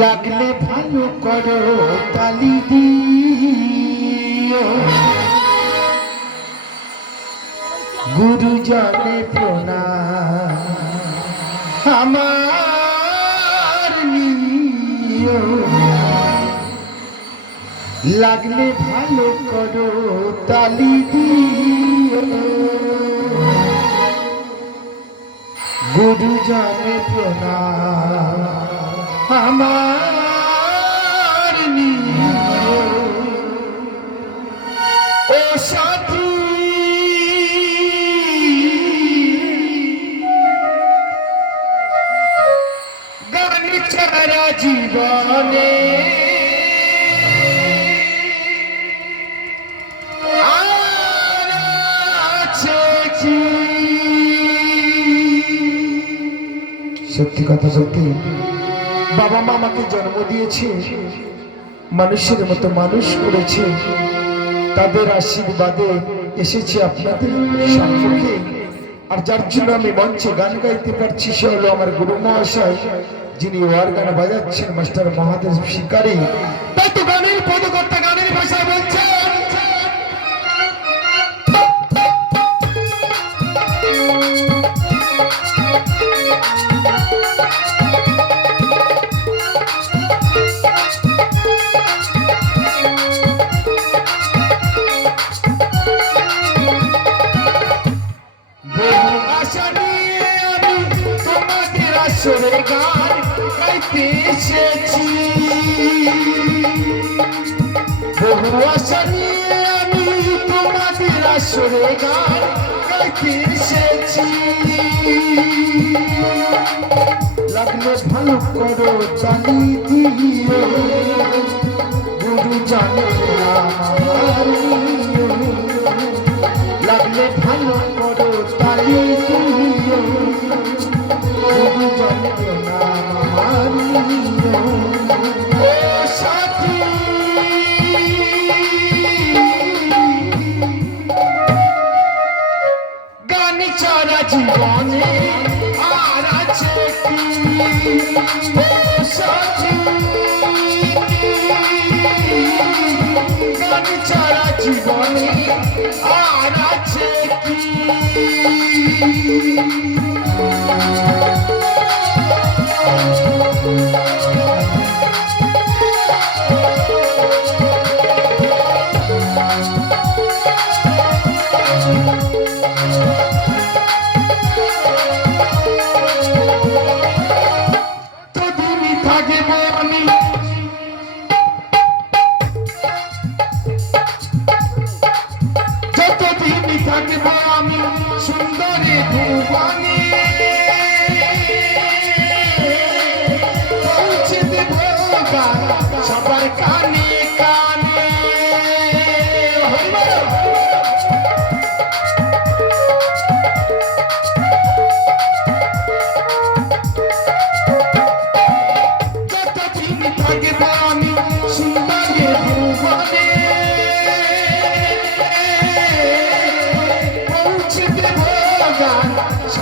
লাগলে ভালো করো, তালি দিও। গুরুজনে প্রণাম আমার নিও। লাগলে ভালো করো, তালি দিও। গুরুজনে প্রণাম। আমার ও সাথী গান ছাড়া জীবনে? সত্যি কথা বলতে বাবা মা আমাকে জন্ম দিয়েছে, মানুষের মতো মানুষ করেছে। তাদের আশীর্বাদে এসেছে আপনাদের সম্মুখে। আর যার জন্য আমি মঞ্চে গান গাইতে পারছি, সে হলো আমার গুরু মহাশয়, যিনি ওয়ার গান বাজাচ্ছেন, মাস্টার মহাদেব শিকারী। তাই তো গানের পদকর্তা গানের ভাষায় বলছেন। এসেছি। বহু আশা নিয়ে আমি তোমাদের আসরে গান গাইতে এসেছি। লাগলে ভালো করো, জানি দিও। গুরু জানে। লাগলে ভালো করো তালি দিও। গুরু জানে আমার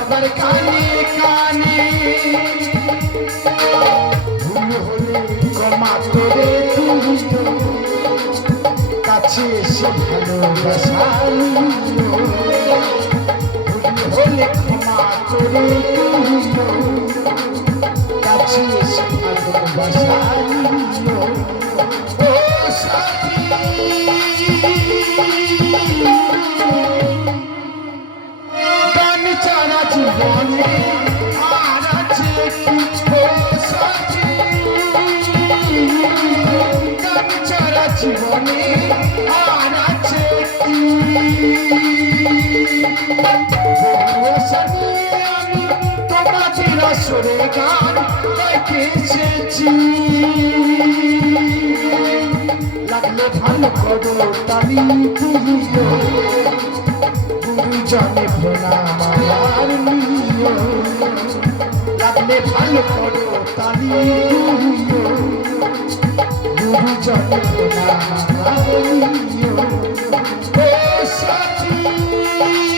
সবার কানে কানে। ভুল হলে ক্ষমা করে তুমি কাছে এসে ভালোবাসাইও ভুল হলে ক্ষমা করে তুমি কাছে এসে ভালোবাসাইও এসেছি লাগলে ভালো করো তালি দিও গুরু জানে প্রণাম আমার নিও লাগলে ভালো করো তালি দিও গুরু জানে প্রণাম আমার নিও ও সাথী!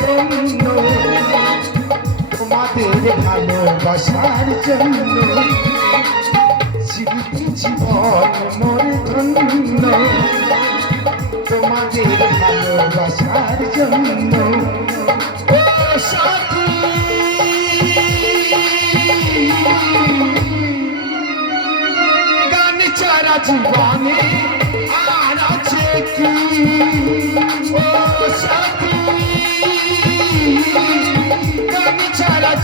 মরে তোমাদের ভালোবাসার জন্য জীবন মরে ধন্য তোমাদের ভালোবাসার জন্য গান ছাড়া জীবনে